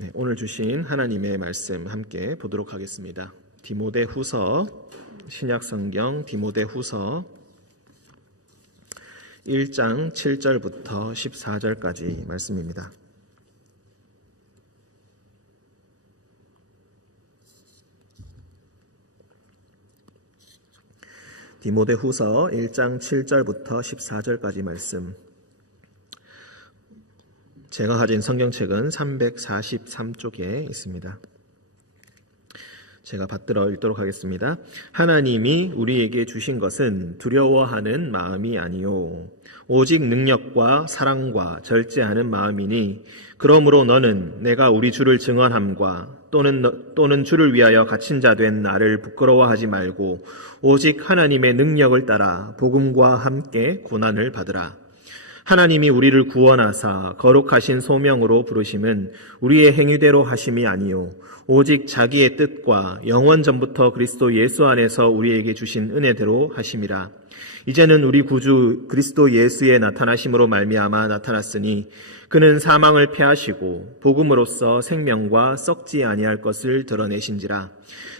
네, 오늘 주신 하나님의 말씀 함께 보도록 하겠습니다. 디모데후서, 신약성경 디모데후서 1장 7절부터 14절까지 말씀입니다. 디모데후서 1장 7절부터 14절까지 말씀. 제가 가진 성경책은 343쪽에 있습니다. 제가 받들어 읽도록 하겠습니다. 하나님이 우리에게 주신 것은 두려워하는 마음이 아니요 오직 능력과 사랑과 절제하는 마음이니 그러므로 너는 내가 우리 주를 증언함과 또는 주를 위하여 갇힌 자 된 나를 부끄러워하지 말고 오직 하나님의 능력을 따라 복음과 함께 고난을 받으라. 하나님이 우리를 구원하사 거룩하신 소명으로 부르심은 우리의 행위대로 하심이 아니요 오직 자기의 뜻과 영원 전부터 그리스도 예수 안에서 우리에게 주신 은혜대로 하심이라. 이제는 우리 구주 그리스도 예수의 나타나심으로 말미암아 나타났으니 그는 사망을 패하시고 복음으로써 생명과 썩지 아니할 것을 드러내신지라.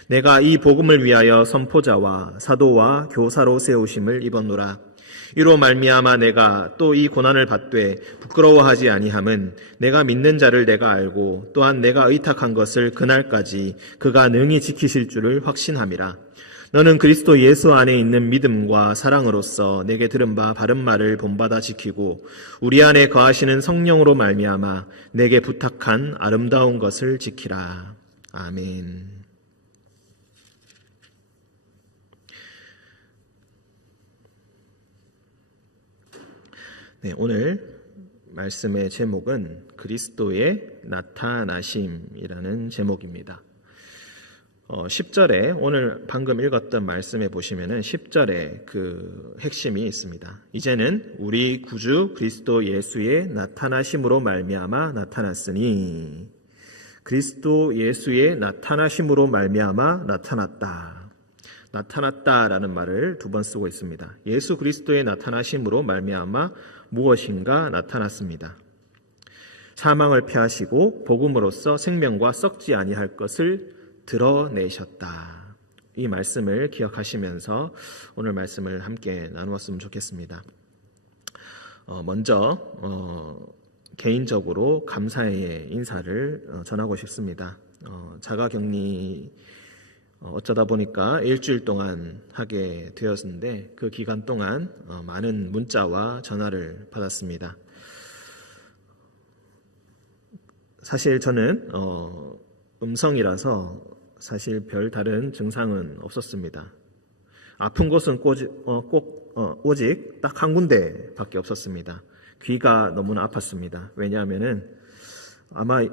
내가 이 복음을 위하여 선포자와 사도와 교사로 세우심을 입었노라. 이로 말미암아 내가 또 이 고난을 받되 부끄러워하지 아니함은 내가 믿는 자를 내가 알고 또한 내가 의탁한 것을 그날까지 그가 능히 지키실 줄을 확신함이라. 너는 그리스도 예수 안에 있는 믿음과 사랑으로서 내게 들은 바 바른 말을 본받아 지키고 우리 안에 거하시는 성령으로 말미암아 내게 부탁한 아름다운 것을 지키라. 아멘. 네, 오늘 말씀의 제목은 그리스도의 나타나심이라는 제목입니다. 10절에 오늘 방금 읽었던 말씀에 보시면은 10절에 그 핵심이 있습니다. 이제는 우리 구주 그리스도 예수의 나타나심으로 말미암아 나타났으니 그리스도 예수의 나타나심으로 말미암아 나타났다라는 말을 두 번 쓰고 있습니다. 예수 그리스도의 나타나심으로 말미암아 무엇인가 나타났습니다. 사망을 패하시고 복음으로써 생명과 썩지 아니할 것을 드러내셨다. 이 말씀을 기억하시면서 오늘 말씀을 함께 나누었으면 좋겠습니다. 먼저 개인적으로 감사의 인사를 전하고 싶습니다. 자가격리 어쩌다 보니까 일주일 동안 하게 되었는데 그 기간 동안 많은 문자와 전화를 받았습니다. 사실 저는 음성이라서 사실 별 다른 증상은 없었습니다. 아픈 곳은 오직 딱 한 군데밖에 없었습니다. 귀가 너무나 아팠습니다. 왜냐하면은 아마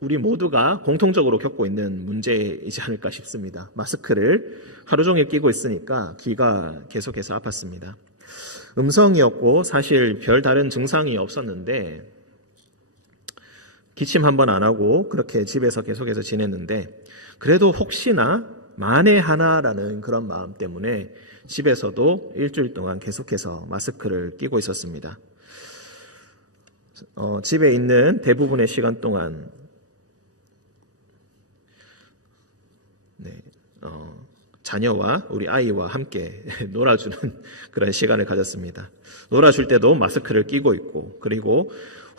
우리 모두가 공통적으로 겪고 있는 문제이지 않을까 싶습니다. 마스크를 하루 종일 끼고 있으니까 귀가 계속해서 아팠습니다. 음성이었고 사실 별 다른 증상이 없었는데 기침 한번 안 하고 그렇게 집에서 계속해서 지냈는데 그래도 혹시나 만에 하나라는 그런 마음 때문에 집에서도 일주일 동안 계속해서 마스크를 끼고 있었습니다. 집에 있는 대부분의 시간 동안 자녀와 우리 아이와 함께 놀아주는 그런 시간을 가졌습니다. 놀아줄 때도 마스크를 끼고 있고 그리고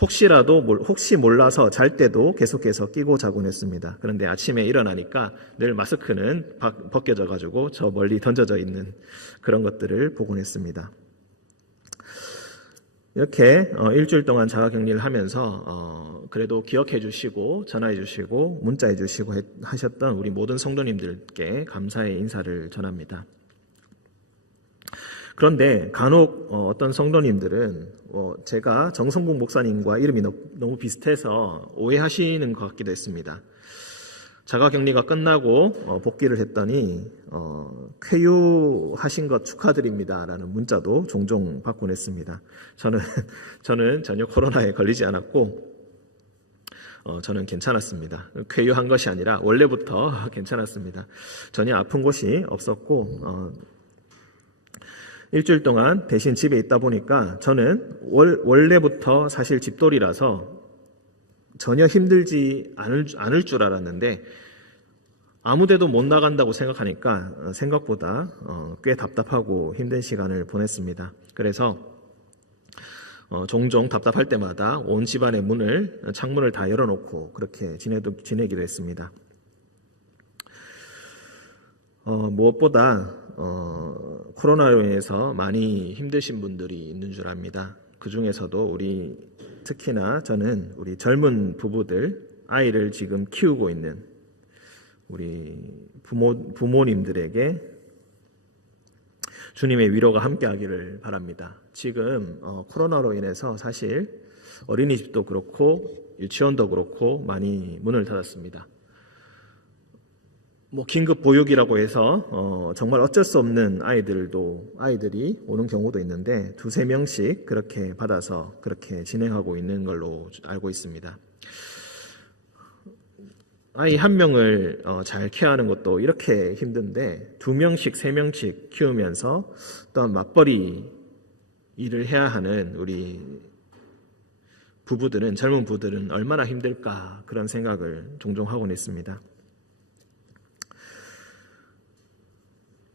혹시 몰라서 잘 때도 계속해서 끼고 자곤 했습니다. 그런데 아침에 일어나니까 늘 마스크는 벗겨져 가지고 저 멀리 던져져 있는 그런 것들을 보곤 했습니다. 이렇게 일주일 동안 자가격리를 하면서 그래도 기억해 주시고 전화해 주시고 문자해 주시고 하셨던 우리 모든 성도님들께 감사의 인사를 전합니다. 그런데 간혹 어떤 성도님들은 제가 정성국 목사님과 이름이 너무 비슷해서 오해하시는 것 같기도 했습니다. 자가격리가 끝나고 복귀를 했더니 쾌유하신 것 축하드립니다라는 문자도 종종 받곤 했습니다. 저는 전혀 코로나에 걸리지 않았고 저는 괜찮았습니다. 쾌유한 것이 아니라 원래부터 괜찮았습니다. 전혀 아픈 곳이 없었고 일주일 동안 대신 집에 있다 보니까 저는 원래부터 사실 집돌이라서 전혀 힘들지 않을 줄 알았는데 아무데도 못 나간다고 생각하니까 생각보다 꽤 답답하고 힘든 시간을 보냈습니다. 그래서 종종 답답할 때마다 온 집안의 창문을 다 열어놓고 그렇게 지내기도 했습니다. 무엇보다 코로나로 인해서 많이 힘드신 분들이 있는 줄 압니다. 그 중에서도 특히나 저는 우리 젊은 부부들, 아이를 지금 키우고 있는 우리 부모님들에게 주님의 위로가 함께하기를 바랍니다. 지금 코로나로 인해서 사실 어린이집도 그렇고 유치원도 그렇고 많이 문을 닫았습니다. 긴급 보육이라고 해서 정말 어쩔 수 없는 아이들이 오는 경우도 있는데 2-3명씩 그렇게 받아서 그렇게 진행하고 있는 걸로 알고 있습니다. 아이 1명을 잘 케어하는 것도 이렇게 힘든데 2명씩 3명씩 키우면서 또한 맞벌이 일을 해야 하는 우리 젊은 부부들은 얼마나 힘들까 그런 생각을 종종 하곤 했습니다.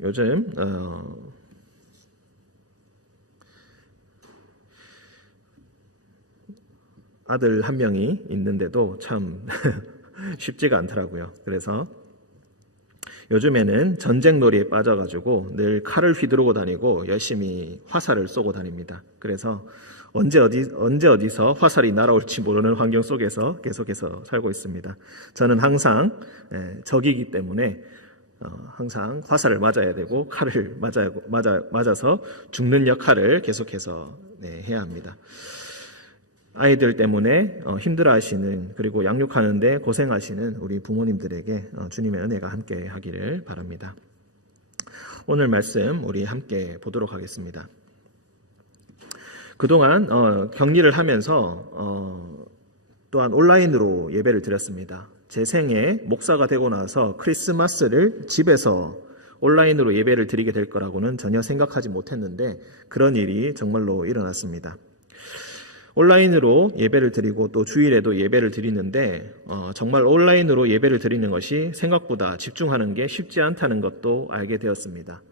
요즘 아들 1명이 있는데도 참 쉽지가 않더라고요. 그래서 요즘에는 전쟁놀이에 빠져가지고 늘 칼을 휘두르고 다니고 열심히 화살을 쏘고 다닙니다. 그래서 언제 어디서 화살이 날아올지 모르는 환경 속에서 계속해서 살고 있습니다. 저는 항상 적이기 때문에 항상 화살을 맞아야 되고 칼을 맞아서 죽는 역할을 계속해서 해야 합니다. 아이들 때문에 힘들어하시는 그리고 양육하는데 고생하시는 우리 부모님들에게 주님의 은혜가 함께 하기를 바랍니다. 오늘 말씀 우리 함께 보도록 하겠습니다. 그동안 격리를 하면서 또한 온라인으로 예배를 드렸습니다. 제 생에 목사가 되고 나서 크리스마스를 집에서 온라인으로 예배를 드리게 될 거라고는 전혀 생각하지 못했는데 그런 일이 정말로 일어났습니다. 온라인으로 예배를 드리고 또 주일에도 예배를 드리는데 정말 온라인으로 예배를 드리는 것이 생각보다 집중하는 게 쉽지 않다는 것도 알게 되었습니다.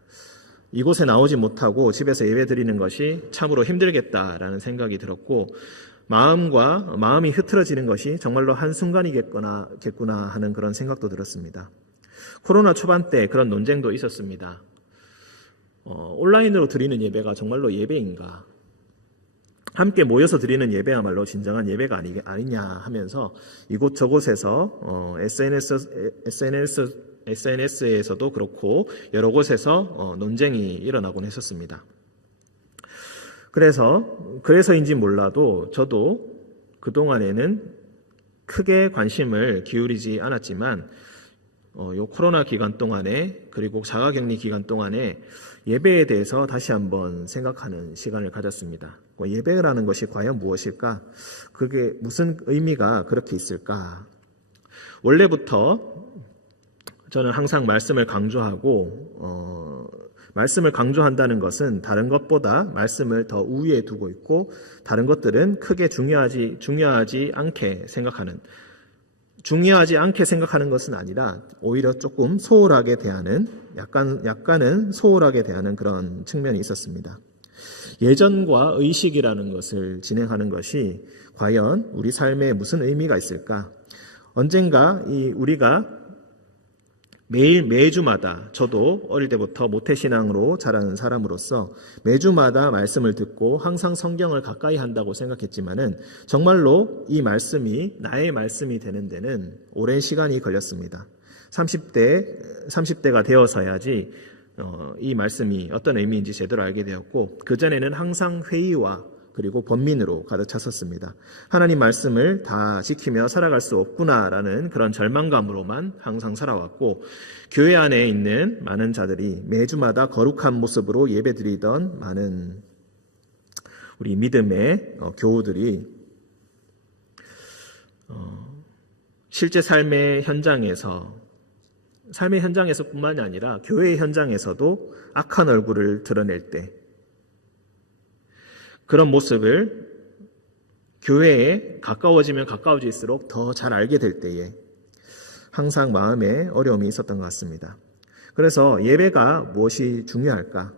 이곳에 나오지 못하고 집에서 예배 드리는 것이 참으로 힘들겠다라는 생각이 들었고 마음이 흐트러지는 것이 정말로 한순간이겠구나 하는 그런 생각도 들었습니다. 코로나 초반 때 그런 논쟁도 있었습니다. 온라인으로 드리는 예배가 정말로 예배인가? 함께 모여서 드리는 예배야말로 진정한 예배가 아니냐 하면서 이곳저곳에서 SNS에서도 그렇고 여러 곳에서 논쟁이 일어나곤 했었습니다. 그래서인지 몰라도 저도 그동안에는 크게 관심을 기울이지 않았지만 요 코로나 기간 동안에 그리고 자가격리 기간 동안에 예배에 대해서 다시 한번 생각하는 시간을 가졌습니다. 예배라는 것이 과연 무엇일까? 그게 무슨 의미가 그렇게 있을까? 원래부터 저는 항상 말씀을 강조하고 말씀을 강조한다는 것은 다른 것보다 말씀을 더 우위에 두고 있고 다른 것들은 크게 중요하지 않게 생각하는 것은 아니라 오히려 조금 소홀하게 대하는 약간은 소홀하게 대하는 그런 측면이 있었습니다. 예전과 의식이라는 것을 진행하는 것이 과연 우리 삶에 무슨 의미가 있을까? 언젠가 우리가 매주마다 저도 어릴 때부터 모태신앙으로 자라는 사람으로서 매주마다 말씀을 듣고 항상 성경을 가까이 한다고 생각했지만은 정말로 이 말씀이 나의 말씀이 되는 데는 오랜 시간이 걸렸습니다. 30대가 되어서야지 이 말씀이 어떤 의미인지 제대로 알게 되었고 그전에는 항상 회의와 그리고 번민으로 가득 찼었습니다. 하나님 말씀을 다 지키며 살아갈 수 없구나라는 그런 절망감으로만 항상 살아왔고 교회 안에 있는 많은 자들이 매주마다 거룩한 모습으로 예배드리던 많은 우리 믿음의 교우들이 실제 삶의 현장에서뿐만이 아니라 교회의 현장에서도 악한 얼굴을 드러낼 때 그런 모습을 교회에 가까워지면 가까워질수록 더 잘 알게 될 때에 항상 마음에 어려움이 있었던 것 같습니다. 그래서 예배가 무엇이 중요할까?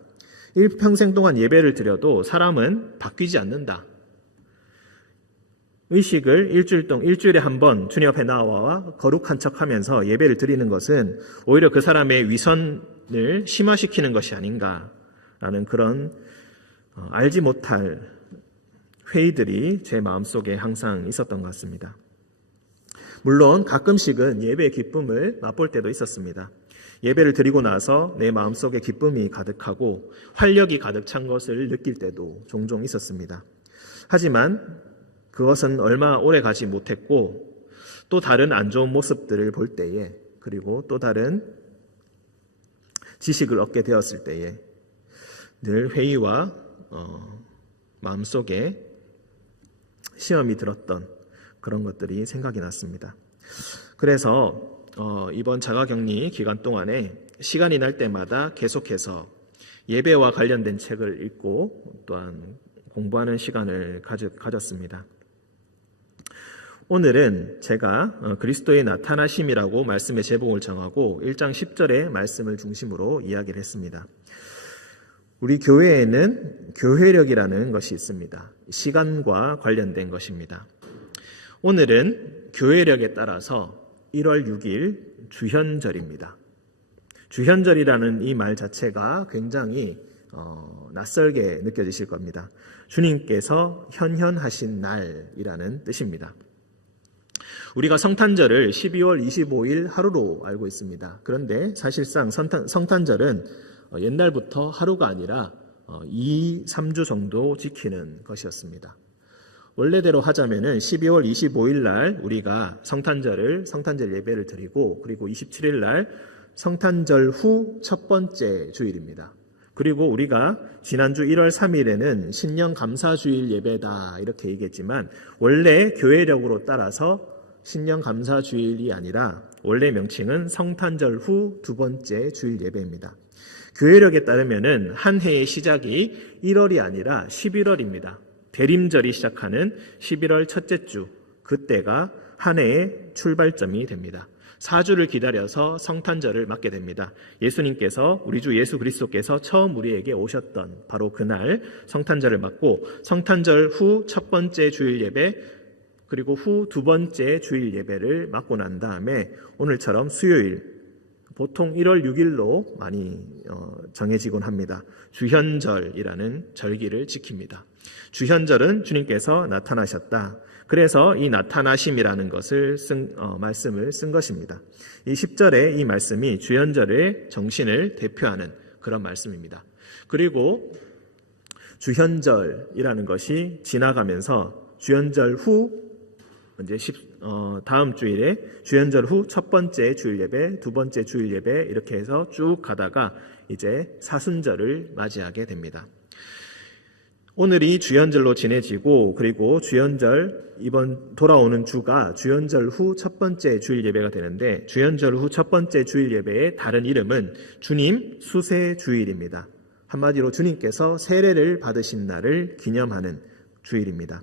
일평생 동안 예배를 드려도 사람은 바뀌지 않는다. 의식을 일주일에 한 번 주님 앞에 나와 거룩한 척하면서 예배를 드리는 것은 오히려 그 사람의 위선을 심화시키는 것이 아닌가라는 그런 알지 못할 회의들이 제 마음속에 항상 있었던 것 같습니다. 물론 가끔씩은 예배의 기쁨을 맛볼 때도 있었습니다. 예배를 드리고 나서 내 마음속에 기쁨이 가득하고 활력이 가득 찬 것을 느낄 때도 종종 있었습니다. 하지만 그것은 얼마 오래 가지 못했고 또 다른 안 좋은 모습들을 볼 때에 그리고 또 다른 지식을 얻게 되었을 때에 늘 회의와 마음속에 시험이 들었던 그런 것들이 생각이 났습니다. 그래서 이번 자가격리 기간 동안에 시간이 날 때마다 계속해서 예배와 관련된 책을 읽고 또한 공부하는 시간을 가졌습니다. 오늘은 제가 그리스도의 나타나심이라고 말씀의 제목을 정하고 1장 10절의 말씀을 중심으로 이야기를 했습니다. 우리 교회에는 교회력이라는 것이 있습니다. 시간과 관련된 것입니다. 오늘은 교회력에 따라서 1월 6일 주현절입니다. 주현절이라는 이 말 자체가 굉장히 낯설게 느껴지실 겁니다. 주님께서 현현하신 날이라는 뜻입니다. 우리가 성탄절을 12월 25일 하루로 알고 있습니다. 그런데 사실상 성탄절은 옛날부터 하루가 아니라 2, 3주 정도 지키는 것이었습니다. 원래대로 하자면은 12월 25일 날 우리가 성탄절 예배를 드리고 그리고 27일 날 성탄절 후 첫 번째 주일입니다. 그리고 우리가 지난주 1월 3일에는 신년 감사주일 예배다 이렇게 얘기했지만 원래 교회력으로 따라서 신년 감사주일이 아니라 원래 명칭은 성탄절 후 두 번째 주일 예배입니다. 교회력에 따르면은 한 해의 시작이 1월이 아니라 11월입니다. 대림절이 시작하는 11월 첫째 주, 그때가 한 해의 출발점이 됩니다. 4주를 기다려서 성탄절을 맞게 됩니다. 예수님께서 우리 주 예수 그리스도께서 처음 우리에게 오셨던 바로 그날 성탄절을 맞고 성탄절 후 첫 번째 주일 예배 그리고 후 두 번째 주일 예배를 맞고 난 다음에 오늘처럼 수요일 보통 1월 6일로 많이 정해지곤 합니다. 주현절이라는 절기를 지킵니다. 주현절은 주님께서 나타나셨다. 그래서 이 나타나심이라는 것을 말씀을 쓴 것입니다. 이 10절의 이 말씀이 주현절의 정신을 대표하는 그런 말씀입니다. 그리고 주현절이라는 것이 지나가면서 주현절 후 이제 다음 주일에 주현절 후 첫 번째 주일 예배, 두 번째 주일 예배 이렇게 해서 쭉 가다가 이제 사순절을 맞이하게 됩니다. 오늘이 주현절로 지내지고 그리고 주현절 이번 돌아오는 주가 주현절 후 첫 번째 주일 예배가 되는데 주현절 후 첫 번째 주일 예배의 다른 이름은 주님 수세 주일입니다. 한마디로 주님께서 세례를 받으신 날을 기념하는 주일입니다.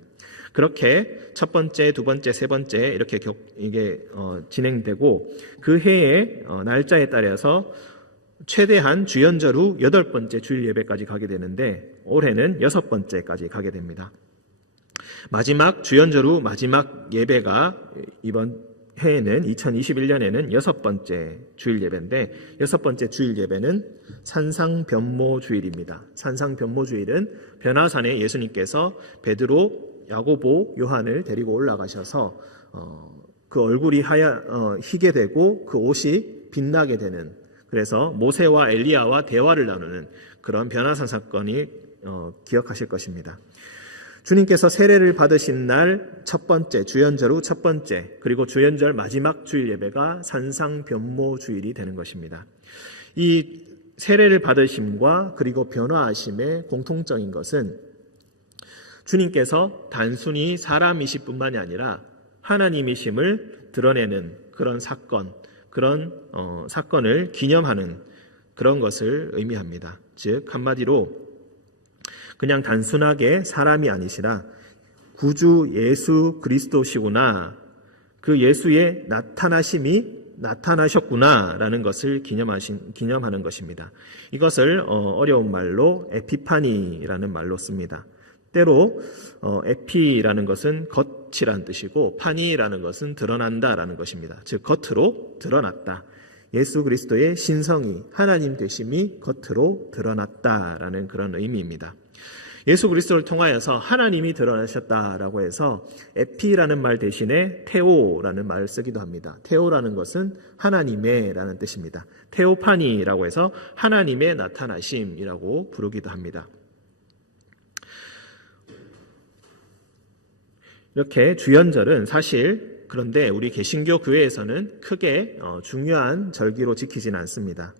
그렇게 첫 번째, 두 번째, 세 번째 이렇게 이게 진행되고 그 해의 날짜에 따라서 최대한 주현절 후 8번째 주일 예배까지 가게 되는데 올해는 6번째까지 가게 됩니다. 마지막 주현절 후 마지막 예배가 이번 해에는 2021년에는 6번째 주일 예배인데 6번째 주일 예배는 산상변모 주일입니다. 산상변모 주일은 변화산에 예수님께서 베드로, 야고보, 요한을 데리고 올라가셔서 그 얼굴이 희게 되고 그 옷이 빛나게 되는 그래서 모세와 엘리야와 대화를 나누는 그런 변화산 사건이 기억하실 것입니다. 주님께서 세례를 받으신 날 첫 번째, 주현절 후 첫 번째, 그리고 주현절 마지막 주일 예배가 산상변모 주일이 되는 것입니다. 이 세례를 받으심과 그리고 변화하심의 공통적인 것은 주님께서 단순히 사람이실 뿐만이 아니라 하나님이심을 드러내는 그런 사건을 기념하는 그런 것을 의미합니다. 즉 한마디로 그냥 단순하게 사람이 아니시라 구주 예수 그리스도시구나, 그 예수의 나타나셨구나라는 것을 기념하는 것입니다. 이것을 어려운 말로 에피파니라는 말로 씁니다. 때로 에피라는 것은 겉이란 뜻이고 파니라는 것은 드러난다라는 것입니다. 즉 겉으로 드러났다. 예수 그리스도의 신성이, 하나님 되심이 겉으로 드러났다라는 그런 의미입니다. 예수 그리스도를 통하여서 하나님이 드러나셨다라고 해서 에피라는 말 대신에 테오라는 말을 쓰기도 합니다. 테오라는 것은 하나님의라는 뜻입니다. 테오파니라고 해서 하나님의 나타나심이라고 부르기도 합니다. 이렇게 주연절은 사실 그런데 우리 개신교 교회에서는 크게 중요한 절기로 지키지는 않습니다.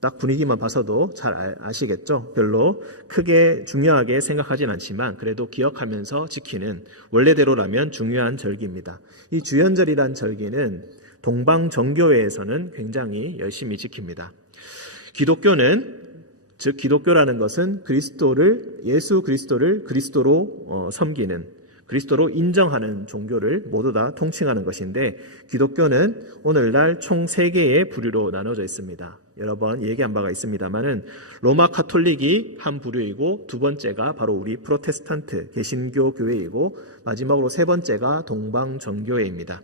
딱 분위기만 봐서도 잘 아시겠죠? 별로 크게 중요하게 생각하진 않지만 그래도 기억하면서 지키는 원래대로라면 중요한 절기입니다. 이 주연절이란 절기는 동방정교회에서는 굉장히 열심히 지킵니다. 기독교라는 것은 예수 그리스도를 그리스도로 섬기는, 그리스도로 인정하는 종교를 모두 다 통칭하는 것인데, 기독교는 오늘날 총 3개의 부류로 나눠져 있습니다. 여러 번 얘기한 바가 있습니다만은 로마 카톨릭이 한 부류이고, 두 번째가 바로 우리 프로테스탄트 개신교 교회이고, 마지막으로 세 번째가 동방정교회입니다.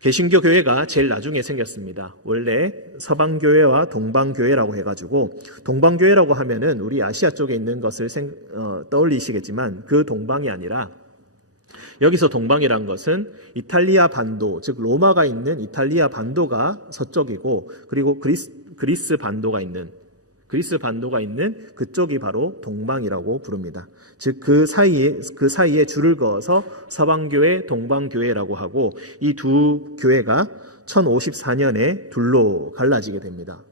개신교 교회가 제일 나중에 생겼습니다. 원래 서방교회와 동방교회라고 해가지고, 동방교회라고 하면은 우리 아시아 쪽에 있는 것을 떠올리시겠지만 그 동방이 아니라, 여기서 동방이란 것은 이탈리아 반도, 즉 로마가 있는 이탈리아 반도가 서쪽이고, 그리고 그리스 반도가 있는 그쪽이 바로 동방이라고 부릅니다. 즉 그 사이에 줄을 그어서 서방교회, 동방교회라고 하고, 이 두 교회가 1054년에 둘로 갈라지게 됩니다.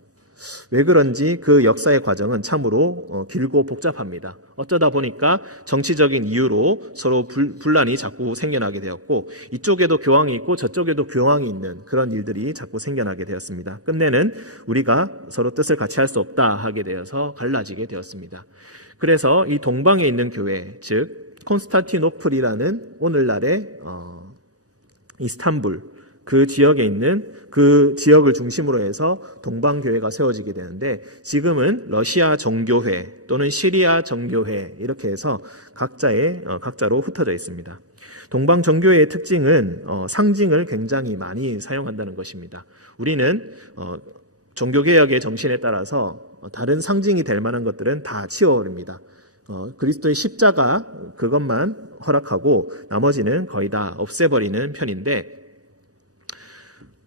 왜 그런지 그 역사의 과정은 참으로 길고 복잡합니다. 어쩌다 보니까 정치적인 이유로 서로 분란이 자꾸 생겨나게 되었고, 이쪽에도 교황이 있고 저쪽에도 교황이 있는 그런 일들이 자꾸 생겨나게 되었습니다. 끝내는 우리가 서로 뜻을 같이 할 수 없다 하게 되어서 갈라지게 되었습니다. 그래서 이 동방에 있는 교회, 즉 콘스탄티노플이라는 오늘날의 이스탄불, 그 지역에 있는 그 지역을 중심으로 해서 동방교회가 세워지게 되는데, 지금은 러시아 정교회 또는 시리아 정교회 이렇게 해서 각자로 흩어져 있습니다. 동방정교회의 특징은 상징을 굉장히 많이 사용한다는 것입니다. 우리는 종교개혁의 정신에 따라서 다른 상징이 될 만한 것들은 다 치워버립니다. 그리스도의 십자가 그것만 허락하고 나머지는 거의 다 없애버리는 편인데,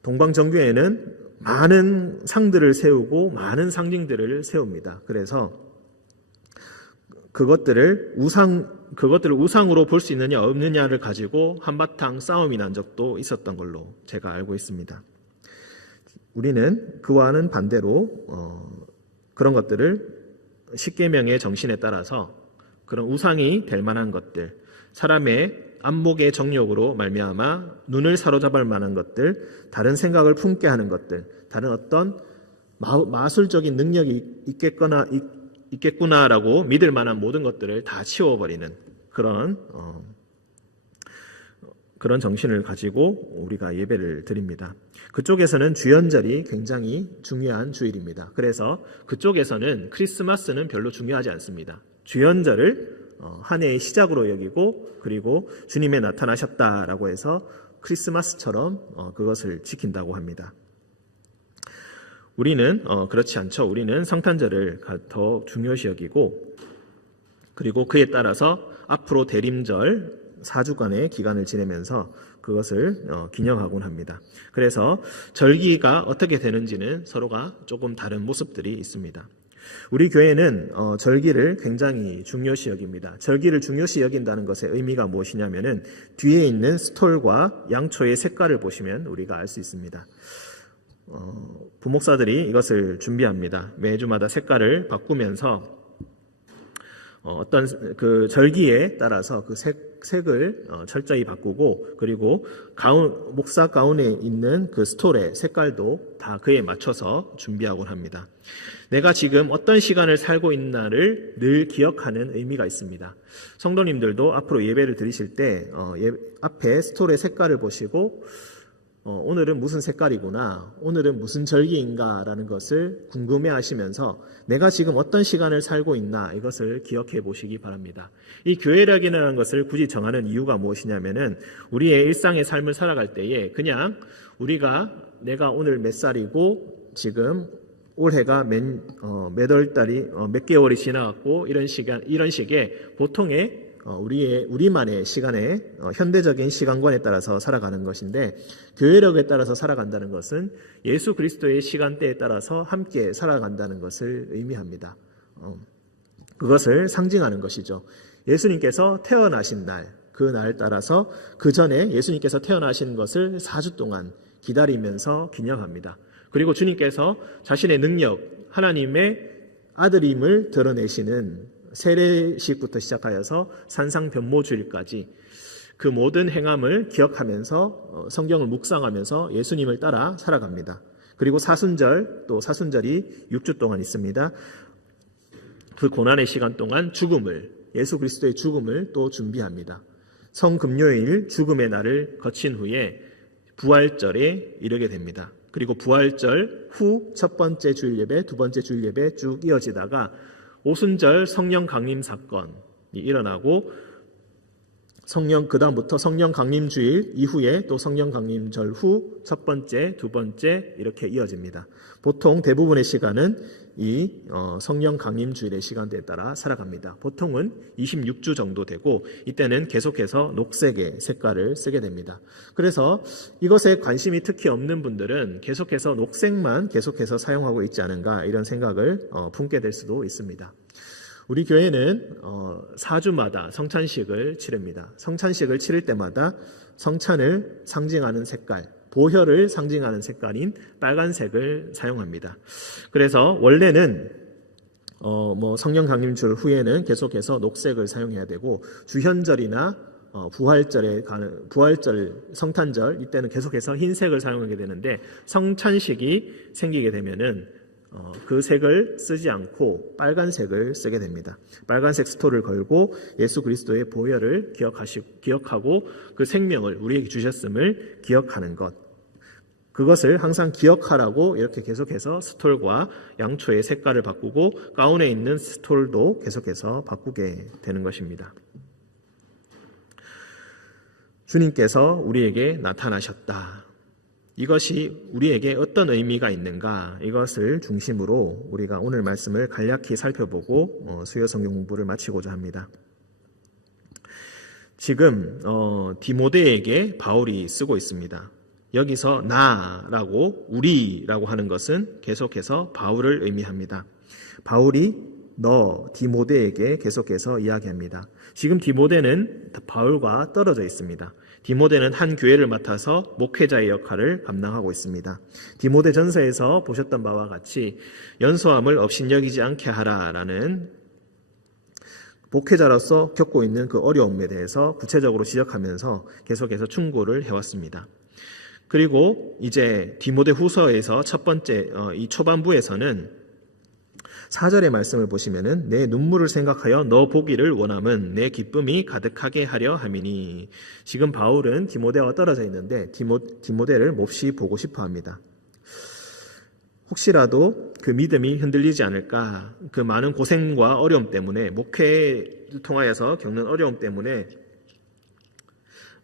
동방정교회는 많은 상들을 세우고 많은 상징들을 세웁니다. 그래서 그것들을 우상으로 볼 수 있느냐 없느냐를 가지고 한바탕 싸움이 난 적도 있었던 걸로 제가 알고 있습니다. 우리는 그와는 반대로 그런 것들을 십계명의 정신에 따라서 그런 우상이 될 만한 것들, 사람의 안목의 정욕으로 말미암아 눈을 사로잡을 만한 것들, 다른 생각을 품게 하는 것들, 다른 어떤 마술적인 능력이 있겠구나라고 믿을 만한 모든 것들을 다 치워버리는 그런 정신을 가지고 우리가 예배를 드립니다. 그쪽에서는 주연절이 굉장히 중요한 주일입니다. 그래서 그쪽에서는 크리스마스는 별로 중요하지 않습니다. 주연절을 한 해의 시작으로 여기고, 그리고 주님의 나타나셨다라고 해서 크리스마스처럼 그것을 지킨다고 합니다. 우리는 그렇지 않죠. 우리는 성탄절을 더 중요시 여기고, 그리고 그에 따라서 앞으로 대림절 4주간의 기간을 지내면서 그것을 기념하곤 합니다. 그래서 절기가 어떻게 되는지는 서로가 조금 다른 모습들이 있습니다. 우리 교회는 절기를 굉장히 중요시 여깁니다. 절기를 중요시 여긴다는 것의 의미가 무엇이냐면은 뒤에 있는 스톨과 양초의 색깔을 보시면 우리가 알 수 있습니다. 부목사들이 이것을 준비합니다. 매주마다 색깔을 바꾸면서 어떤 그 절기에 따라서 그 색을 철저히 바꾸고, 그리고 목사 가운에 있는 그 스톨의 색깔도 다 그에 맞춰서 준비하곤 합니다. 내가 지금 어떤 시간을 살고 있나를 늘 기억하는 의미가 있습니다. 성도님들도 앞으로 예배를 드리실 때 앞에 스톨의 색깔을 보시고 오늘은 무슨 색깔이구나, 오늘은 무슨 절기인가 라는 것을 궁금해 하시면서 내가 지금 어떤 시간을 살고 있나 이것을 기억해 보시기 바랍니다. 이 교회락이라는 것을 굳이 정하는 이유가 무엇이냐면은 우리의 일상의 삶을 살아갈 때에 그냥 내가 오늘 몇 살이고 지금 올해가 몇월 달이 몇 개월이 지나갔고 이런 식의 보통의 우리만의 시간에 현대적인 시간관에 따라서 살아가는 것인데, 교회력에 따라서 살아간다는 것은 예수 그리스도의 시간대에 따라서 함께 살아간다는 것을 의미합니다. 그것을 상징하는 것이죠. 예수님께서 태어나신 날, 그 날 따라서 그 전에 예수님께서 태어나신 것을 4주 동안 기다리면서 기념합니다. 그리고 주님께서 자신의 능력, 하나님의 아들임을 드러내시는 세례식부터 시작하여서 산상변모주일까지 그 모든 행함을 기억하면서 성경을 묵상하면서 예수님을 따라 살아갑니다. 그리고 사순절이 6주 동안 있습니다. 그 고난의 시간 동안 예수 그리스도의 죽음을 또 준비합니다. 성금요일 죽음의 날을 거친 후에 부활절에 이르게 됩니다. 그리고 부활절 후 첫 번째 주일 예배, 두 번째 주일 예배 쭉 이어지다가 오순절 성령 강림 사건이 일어나고 그 다음부터 성령 강림 주일 이후에 또 성령 강림절 후 첫 번째, 두 번째 이렇게 이어집니다. 보통 대부분의 시간은 이 성령 강림 주일의 시간대에 따라 살아갑니다. 보통은 26주 정도 되고 이때는 계속해서 녹색의 색깔을 쓰게 됩니다. 그래서 이것에 관심이 특히 없는 분들은 계속해서 녹색만 계속해서 사용하고 있지 않은가 이런 생각을 품게 될 수도 있습니다. 우리 교회는 4주마다 성찬식을 치릅니다. 성찬식을 치를 때마다 성찬을 상징하는 색깔, 보혈을 상징하는 색깔인 빨간색을 사용합니다. 그래서 원래는 성령 강림절 후에는 계속해서 녹색을 사용해야 되고 주현절이나 부활절, 성탄절 이때는 계속해서 흰색을 사용하게 되는데 성찬식이 생기게 되면은 그 색을 쓰지 않고 빨간색을 쓰게 됩니다. 빨간색 스톨을 걸고 예수 그리스도의 보혈을 기억하고 그 생명을 우리에게 주셨음을 기억하는 것, 그것을 항상 기억하라고 이렇게 계속해서 스톨과 양초의 색깔을 바꾸고 가운에 있는 스톨도 계속해서 바꾸게 되는 것입니다. 주님께서 우리에게 나타나셨다. 이것이 우리에게 어떤 의미가 있는가, 이것을 중심으로 우리가 오늘 말씀을 간략히 살펴보고 수요 성경 공부를 마치고자 합니다. 지금 디모데에게 바울이 쓰고 있습니다. 여기서 나라고 우리라고 하는 것은 계속해서 바울을 의미합니다. 바울이 너 디모데에게 계속해서 이야기합니다. 지금 디모데는 바울과 떨어져 있습니다. 디모데는 한 교회를 맡아서 목회자의 역할을 감당하고 있습니다. 디모데 전서에서 보셨던 바와 같이 연소함을 업신여기지 않게 하라라는 목회자로서 겪고 있는 그 어려움에 대해서 구체적으로 지적하면서 계속해서 충고를 해왔습니다. 그리고 이제 디모데 후서에서 첫 번째 이 초반부에서는 4절의 말씀을 보시면은 내 눈물을 생각하여 너 보기를 원함은 내 기쁨이 가득하게 하려 함이니. 지금 바울은 디모데와 떨어져 있는데 디모데를 몹시 보고 싶어 합니다. 혹시라도 그 믿음이 흔들리지 않을까, 그 많은 고생과 어려움 때문에, 목회를 통하여서 겪는 어려움 때문에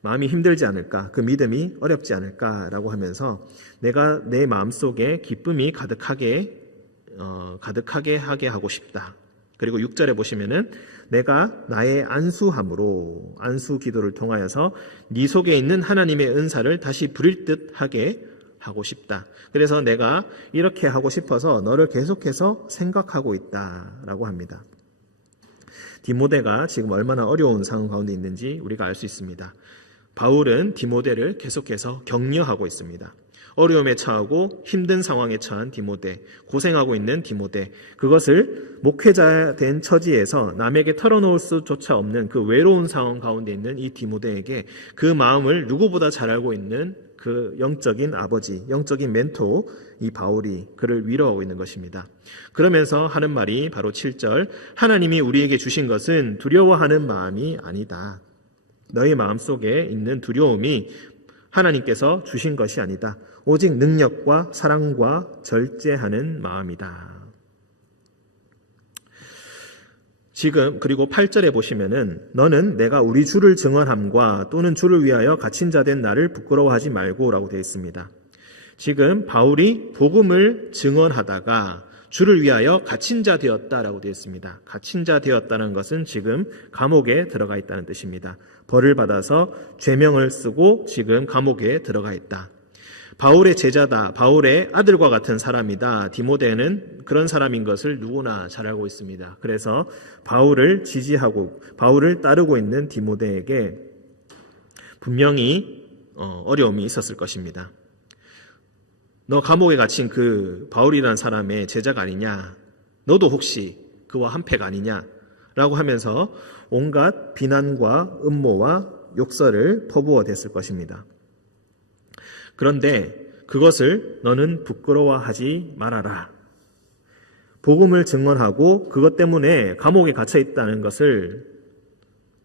마음이 힘들지 않을까, 그 믿음이 어렵지 않을까라고 하면서 내가 내 마음속에 기쁨이 가득하게 하게 하고 싶다. 그리고 6절에 보시면은 내가 나의 안수함으로, 안수 기도를 통하여서 네 속에 있는 하나님의 은사를 다시 부릴 듯 하게 하고 싶다. 그래서 내가 이렇게 하고 싶어서 너를 계속해서 생각하고 있다라고 합니다. 디모데가 지금 얼마나 어려운 상황 가운데 있는지 우리가 알 수 있습니다. 바울은 디모데를 계속해서 격려하고 있습니다. 어려움에 처하고 힘든 상황에 처한 디모데, 고생하고 있는 디모데, 그것을 목회자 된 처지에서 남에게 털어놓을 수조차 없는 그 외로운 상황 가운데 있는 이 디모데에게 그 마음을 누구보다 잘 알고 있는 그 영적인 아버지, 영적인 멘토 이 바울이 그를 위로하고 있는 것입니다. 그러면서 하는 말이 바로 7절, 하나님이 우리에게 주신 것은 두려워하는 마음이 아니다. 너희 마음속에 있는 두려움이 하나님께서 주신 것이 아니다. 오직 능력과 사랑과 절제하는 마음이다. 지금 그리고 8절에 보시면은 너는 내가 우리 주를 증언함과 또는 주를 위하여 갇힌 자 된 나를 부끄러워하지 말고 라고 되어 있습니다. 지금 바울이 복음을 증언하다가 주를 위하여 갇힌 자 되었다라고 되어 있습니다. 갇힌 자 되었다는 것은 지금 감옥에 들어가 있다는 뜻입니다. 벌을 받아서 죄명을 쓰고 지금 감옥에 들어가 있다. 바울의 제자다. 바울의 아들과 같은 사람이다. 디모데는 그런 사람인 것을 누구나 잘 알고 있습니다. 그래서 바울을 지지하고 바울을 따르고 있는 디모데에게 분명히 어려움이 있었을 것입니다. 너 감옥에 갇힌 그 바울이라는 사람의 제자가 아니냐? 너도 혹시 그와 한패가 아니냐? 라고 하면서 온갖 비난과 음모와 욕설을 퍼부어 댔을 것입니다. 그런데 그것을 너는 부끄러워하지 말아라. 복음을 증언하고 그것 때문에 감옥에 갇혀 있다는 것을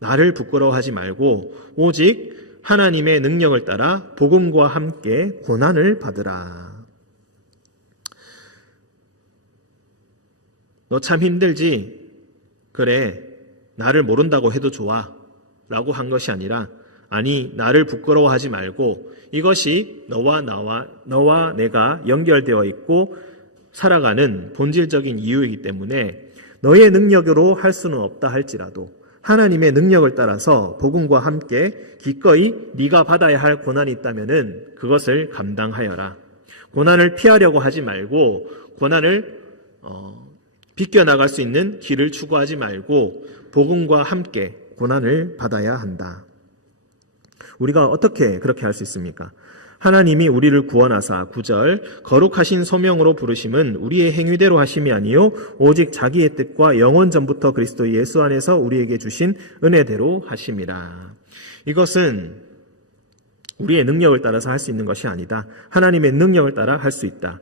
나를 부끄러워하지 말고 오직 하나님의 능력을 따라 복음과 함께 고난을 받으라. 너 참 힘들지? 그래, 나를 모른다고 해도 좋아 라고 한 것이 아니라 아니, 나를 부끄러워하지 말고 이것이 너와 내가 연결되어 있고 살아가는 본질적인 이유이기 때문에 너의 능력으로 할 수는 없다 할지라도 하나님의 능력을 따라서 복음과 함께 기꺼이 네가 받아야 할 고난이 있다면은 그것을 감당하여라. 고난을 피하려고 하지 말고 고난을 비껴나갈 수 있는 길을 추구하지 말고 복음과 함께 고난을 받아야 한다. 우리가 어떻게 그렇게 할 수 있습니까? 하나님이 우리를 구원하사 9절 거룩하신 소명으로 부르심은 우리의 행위대로 하심이 아니요 오직 자기의 뜻과 영원 전부터 그리스도 예수 안에서 우리에게 주신 은혜대로 하심이라. 이것은 우리의 능력을 따라서 할 수 있는 것이 아니다. 하나님의 능력을 따라 할 수 있다.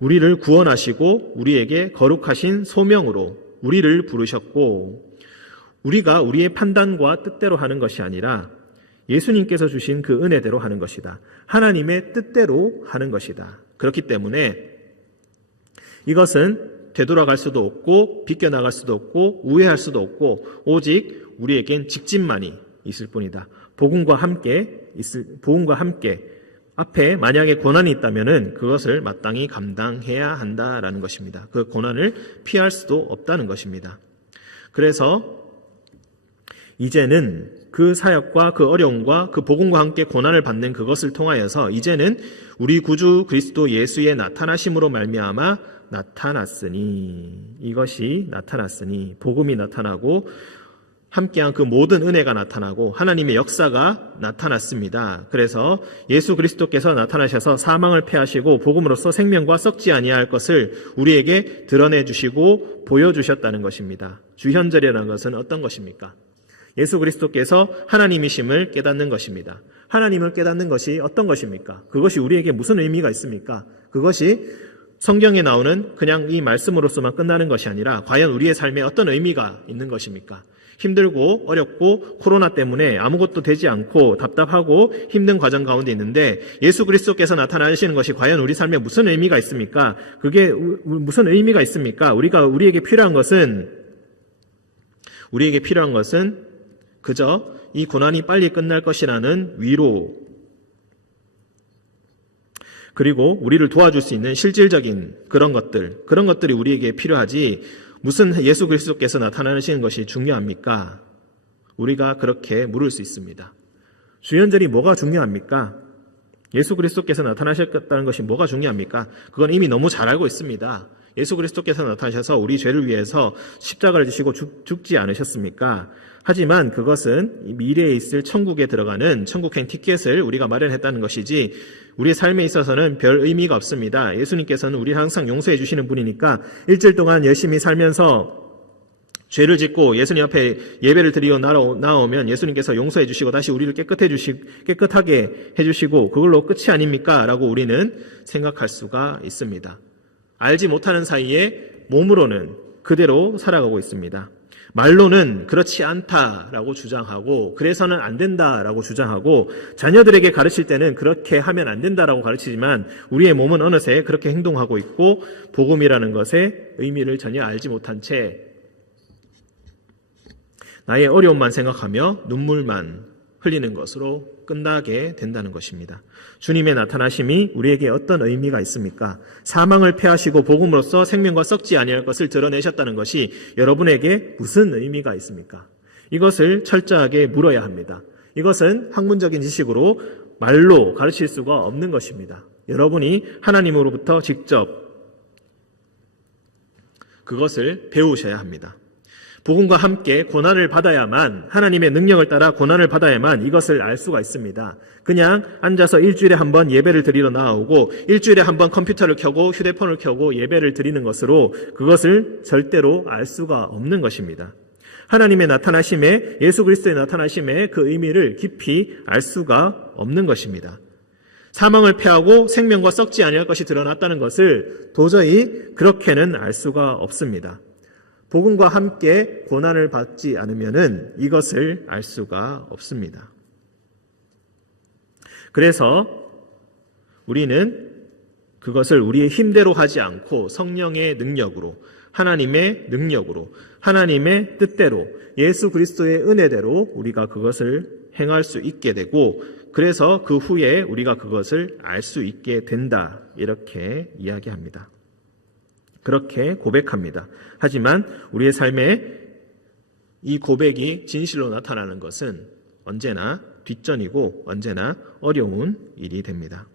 우리를 구원하시고 우리에게 거룩하신 소명으로 우리를 부르셨고 우리가 우리의 판단과 뜻대로 하는 것이 아니라 예수님께서 주신 그 은혜대로 하는 것이다. 하나님의 뜻대로 하는 것이다. 그렇기 때문에 이것은 되돌아갈 수도 없고 비껴나갈 수도 없고 우회할 수도 없고 오직 우리에겐 직진만이 있을 뿐이다. 복음과 함께 앞에 만약에 고난이 있다면은 그것을 마땅히 감당해야 한다라는 것입니다. 그 고난을 피할 수도 없다는 것입니다. 그래서 이제는 그 사역과 그 어려움과 그 복음과 함께 고난을 받는 그것을 통하여서 이제는 우리 구주 그리스도 예수의 나타나심으로 말미암아 나타났으니 이것이 나타났으니 복음이 나타나고 함께한 그 모든 은혜가 나타나고 하나님의 역사가 나타났습니다. 그래서 예수 그리스도께서 나타나셔서 사망을 패하시고 복음으로써 생명과 썩지 아니할 것을 우리에게 드러내 주시고 보여주셨다는 것입니다. 주현절이라는 것은 어떤 것입니까? 예수 그리스도께서 하나님이심을 깨닫는 것입니다. 하나님을 깨닫는 것이 어떤 것입니까? 그것이 우리에게 무슨 의미가 있습니까? 그것이 성경에 나오는 그냥 이 말씀으로서만 끝나는 것이 아니라 과연 우리의 삶에 어떤 의미가 있는 것입니까? 힘들고 어렵고 코로나 때문에 아무것도 되지 않고 답답하고 힘든 과정 가운데 있는데 예수 그리스도께서 나타나시는 것이 과연 우리 삶에 무슨 의미가 있습니까? 그게 무슨 의미가 있습니까? 우리에게 필요한 것은 그저 이 고난이 빨리 끝날 것이라는 위로 그리고 우리를 도와줄 수 있는 실질적인 그런 것들이 우리에게 필요하지 무슨 예수 그리스도께서 나타나시는 것이 중요합니까? 우리가 그렇게 물을 수 있습니다. 주연절이 뭐가 중요합니까? 예수 그리스도께서 나타나셨다는 것이 뭐가 중요합니까? 그건 이미 너무 잘 알고 있습니다. 예수 그리스도께서 나타나셔서 우리 죄를 위해서 십자가를 지시고 죽지 않으셨습니까? 하지만 그것은 미래에 있을 천국에 들어가는 천국행 티켓을 우리가 마련했다는 것이지 우리의 삶에 있어서는 별 의미가 없습니다. 예수님께서는 우리를 항상 용서해 주시는 분이니까 일주일 동안 열심히 살면서 죄를 짓고 예수님 앞에 예배를 드리러 나오면 예수님께서 용서해 주시고 다시 우리를 깨끗하게 해주시고 그걸로 끝이 아닙니까? 라고 우리는 생각할 수가 있습니다. 알지 못하는 사이에 몸으로는 그대로 살아가고 있습니다. 말로는 그렇지 않다라고 주장하고 그래서는 안 된다라고 주장하고 자녀들에게 가르칠 때는 그렇게 하면 안 된다라고 가르치지만 우리의 몸은 어느새 그렇게 행동하고 있고 복음이라는 것의 의미를 전혀 알지 못한 채 나의 어려움만 생각하며 눈물만 흘리는 것으로 끝나게 된다는 것입니다. 주님의 나타나심이 우리에게 어떤 의미가 있습니까? 사망을 패하시고 복음으로써 생명과 썩지 아니할 것을 드러내셨다는 것이 여러분에게 무슨 의미가 있습니까? 이것을 철저하게 물어야 합니다. 이것은 학문적인 지식으로 말로 가르칠 수가 없는 것입니다. 여러분이 하나님으로부터 직접 그것을 배우셔야 합니다. 복음과 함께 고난을 받아야만 하나님의 능력을 따라 고난을 받아야만 이것을 알 수가 있습니다. 그냥 앉아서 일주일에 한 번 예배를 드리러 나오고 일주일에 한 번 컴퓨터를 켜고 휴대폰을 켜고 예배를 드리는 것으로 그것을 절대로 알 수가 없는 것입니다. 하나님의 나타나심에 예수 그리스도의 나타나심에 그 의미를 깊이 알 수가 없는 것입니다. 사망을 패하고 생명과 썩지 아니할 것이 드러났다는 것을 도저히 그렇게는 알 수가 없습니다. 복음과 함께 고난을 받지 않으면은 이것을 알 수가 없습니다. 그래서 우리는 그것을 우리의 힘대로 하지 않고 성령의 능력으로, 하나님의 능력으로, 하나님의 뜻대로, 예수 그리스도의 은혜대로 우리가 그것을 행할 수 있게 되고 그래서 그 후에 우리가 그것을 알 수 있게 된다. 이렇게 이야기합니다. 그렇게 고백합니다. 하지만 우리의 삶에 이 고백이 진실로 나타나는 것은 언제나 뒷전이고 언제나 어려운 일이 됩니다.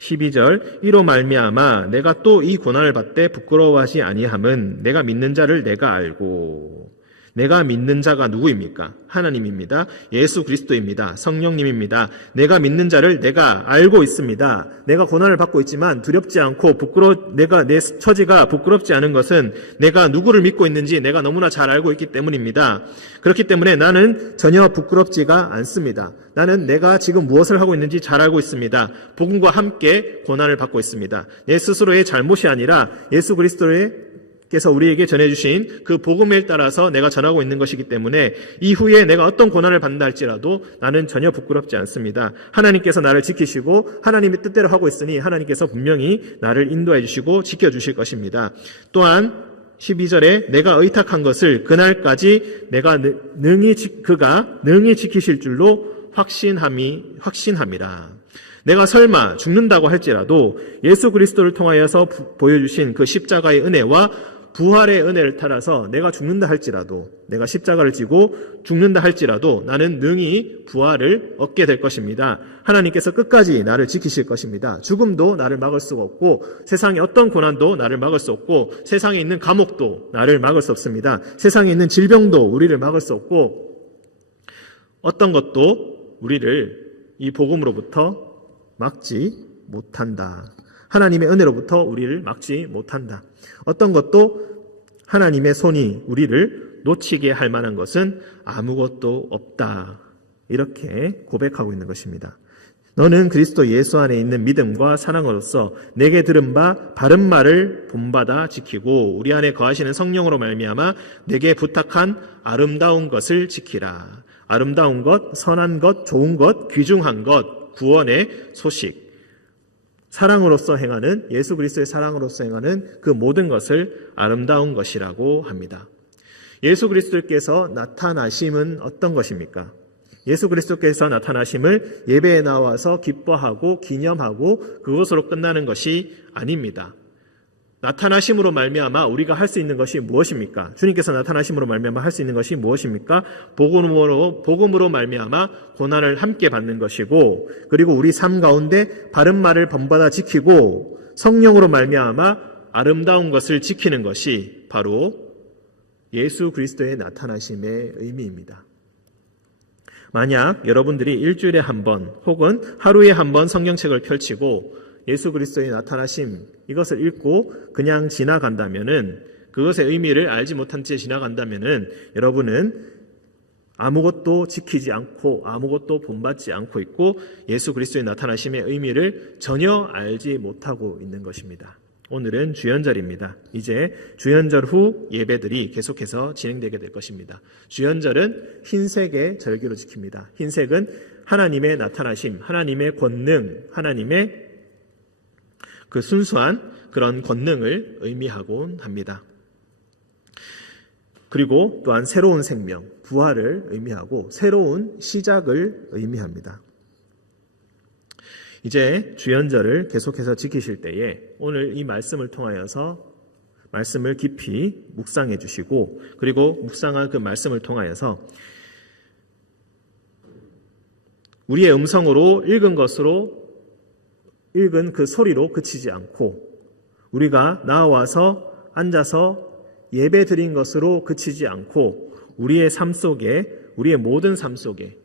12절 이로 말미암아 내가 또 이 고난을 받되 부끄러워하지 아니함은 내가 믿는 자를 내가 알고 내가 믿는 자가 누구입니까? 하나님입니다. 예수 그리스도입니다. 성령님입니다. 내가 믿는 자를 내가 알고 있습니다. 내가 고난을 받고 있지만 두렵지 않고 내 처지가 부끄럽지 않은 것은 내가 누구를 믿고 있는지 내가 너무나 잘 알고 있기 때문입니다. 그렇기 때문에 나는 전혀 부끄럽지가 않습니다. 나는 내가 지금 무엇을 하고 있는지 잘 알고 있습니다. 복음과 함께 고난을 받고 있습니다. 내 스스로의 잘못이 아니라 예수 그리스도께서 우리에게 전해주신 그 복음에 따라서 내가 전하고 있는 것이기 때문에 이후에 내가 어떤 고난을 받는다 할지라도 나는 전혀 부끄럽지 않습니다. 하나님께서 나를 지키시고 하나님의 뜻대로 하고 있으니 하나님께서 분명히 나를 인도해 주시고 지켜주실 것입니다. 또한 12절에 내가 의탁한 것을 그날까지 그가 능히 지키실 줄로 확신함이라. 내가 설마 죽는다고 할지라도 예수 그리스도를 통하여서 보여주신 그 십자가의 은혜와 부활의 은혜를 따라서 내가 죽는다 할지라도 내가 십자가를 지고 죽는다 할지라도 나는 능히 부활을 얻게 될 것입니다. 하나님께서 끝까지 나를 지키실 것입니다. 죽음도 나를 막을 수가 없고 세상의 어떤 고난도 나를 막을 수 없고 세상에 있는 감옥도 나를 막을 수 없습니다. 세상에 있는 질병도 우리를 막을 수 없고 어떤 것도 우리를 이 복음으로부터 막지 못한다. 하나님의 은혜로부터 우리를 막지 못한다. 어떤 것도 하나님의 손이 우리를 놓치게 할 만한 것은 아무것도 없다. 이렇게 고백하고 있는 것입니다. 너는 그리스도 예수 안에 있는 믿음과 사랑으로서 내게 들은 바 바른 말을 본받아 지키고 우리 안에 거하시는 성령으로 말미암아 내게 부탁한 아름다운 것을 지키라. 아름다운 것, 선한 것, 좋은 것, 귀중한 것, 구원의 소식, 사랑으로서 행하는 예수 그리스도의 사랑으로서 행하는 그 모든 것을 아름다운 것이라고 합니다. 예수 그리스도께서 나타나심은 어떤 것입니까? 예수 그리스도께서 나타나심을 예배에 나와서 기뻐하고 기념하고 그것으로 끝나는 것이 아닙니다. 나타나심으로 말미암아 우리가 할 수 있는 것이 무엇입니까? 주님께서 나타나심으로 말미암아 할 수 있는 것이 무엇입니까? 복음으로 말미암아 고난을 함께 받는 것이고 그리고 우리 삶 가운데 바른 말을 본받아 지키고 성령으로 말미암아 아름다운 것을 지키는 것이 바로 예수 그리스도의 나타나심의 의미입니다. 만약 여러분들이 일주일에 한 번 혹은 하루에 한 번 성경책을 펼치고 예수 그리스도의 나타나심 이것을 읽고 그냥 지나간다면은, 그것의 의미를 알지 못한 채 지나간다면은 여러분은 아무것도 지키지 않고 아무것도 본받지 않고 있고 예수 그리스도의 나타나심의 의미를 전혀 알지 못하고 있는 것입니다. 오늘은 주연절입니다. 이제 주연절 후 예배들이 계속해서 진행되게 될 것입니다. 주연절은 흰색의 절기로 지킵니다. 흰색은 하나님의 나타나심, 하나님의 권능, 하나님의 그 순수한 그런 권능을 의미하곤 합니다. 그리고 또한 새로운 생명, 부활을 의미하고 새로운 시작을 의미합니다. 이제 주연절을 계속해서 지키실 때에 오늘 이 말씀을 통하여서 말씀을 깊이 묵상해 주시고, 그리고 묵상한 그 말씀을 통하여서 우리의 음성으로 읽은 그 소리로 그치지 않고 우리가 나와서 앉아서 예배 드린 것으로 그치지 않고 우리의 삶 속에, 우리의 모든 삶 속에,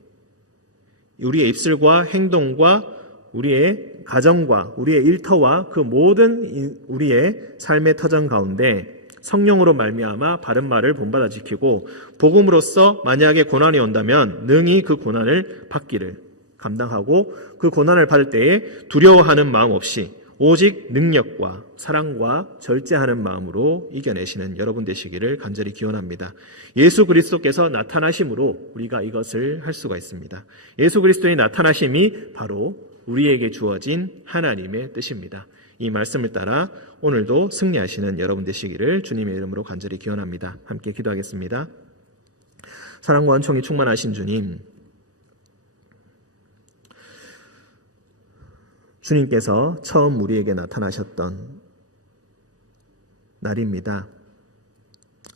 우리의 입술과 행동과 우리의 가정과 우리의 일터와 그 모든 우리의 삶의 터전 가운데 성령으로 말미암아 바른 말을 본받아 지키고 복음으로써 만약에 고난이 온다면 능히 그 고난을 받기를 감당하고, 그 고난을 받을 때에 두려워하는 마음 없이 오직 능력과 사랑과 절제하는 마음으로 이겨내시는 여러분 되시기를 간절히 기원합니다. 예수 그리스도께서 나타나심으로 우리가 이것을 할 수가 있습니다. 예수 그리스도의 나타나심이 바로 우리에게 주어진 하나님의 뜻입니다. 이 말씀을 따라 오늘도 승리하시는 여러분 되시기를 주님의 이름으로 간절히 기원합니다. 함께 기도하겠습니다. 사랑과 은총이 충만하신 주님, 주님께서 처음 우리에게 나타나셨던 날입니다.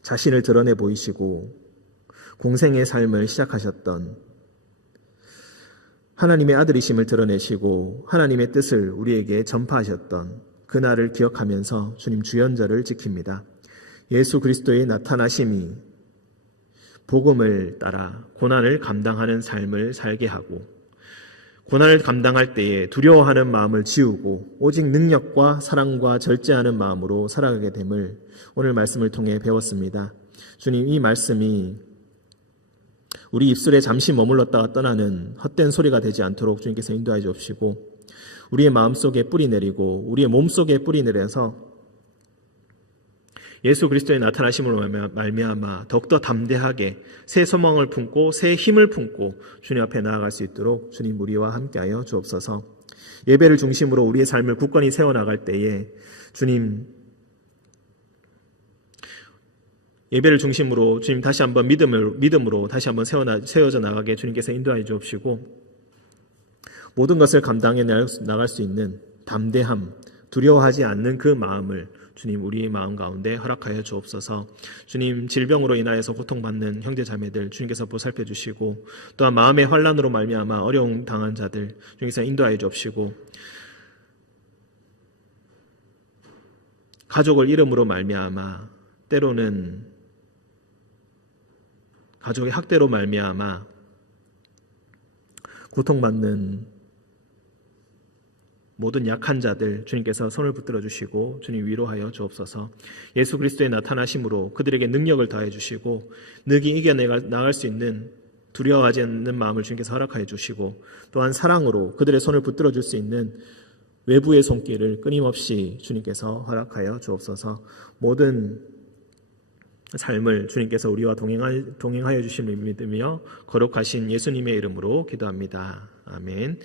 자신을 드러내 보이시고 공생의 삶을 시작하셨던 하나님의 아들이심을 드러내시고 하나님의 뜻을 우리에게 전파하셨던 그날을 기억하면서 주님 주연절을 지킵니다. 예수 그리스도의 나타나심이 복음을 따라 고난을 감당하는 삶을 살게 하고, 고난을 감당할 때에 두려워하는 마음을 지우고 오직 능력과 사랑과 절제하는 마음으로 살아가게 됨을 오늘 말씀을 통해 배웠습니다. 주님, 이 말씀이 우리 입술에 잠시 머물렀다가 떠나는 헛된 소리가 되지 않도록 주님께서 인도하여 주옵시고, 우리의 마음속에 뿌리 내리고 우리의 몸속에 뿌리 내려서 예수 그리스도의 나타나심으로 말미암아 더욱더 담대하게 새 소망을 품고 새 힘을 품고 주님 앞에 나아갈 수 있도록 주님 우리와 함께하여 주옵소서. 예배를 중심으로 우리의 삶을 굳건히 세워나갈 때에 주님, 예배를 중심으로 주님 다시 한번 믿음으로 다시 한번 세워져 나가게 주님께서 인도하여 주옵시고, 모든 것을 감당해 나갈 수 있는 담대함, 두려워하지 않는 그 마음을 주님 우리의 마음 가운데 허락하여 주옵소서. 주님, 질병으로 인하여서 고통받는 형제자매들 주님께서 보살펴 주시고, 또한 마음의 환난으로 말미암아 어려움 당한 자들 주님께서 인도하여 주옵시고, 가족을 이름으로 말미암아 때로는 가족의 학대로 말미암아 고통받는 모든 약한 자들 주님께서 손을 붙들어 주시고 주님 위로하여 주옵소서. 예수 그리스도의 나타나심으로 그들에게 능력을 더해 주시고 능히 이겨나갈 수 있는 두려워하지 않는 마음을 주님께서 허락하여 주시고, 또한 사랑으로 그들의 손을 붙들어 줄 수 있는 외부의 손길을 끊임없이 주님께서 허락하여 주옵소서. 모든 삶을 주님께서 우리와 동행하여 주심을 믿으며 거룩하신 예수님의 이름으로 기도합니다. 아멘.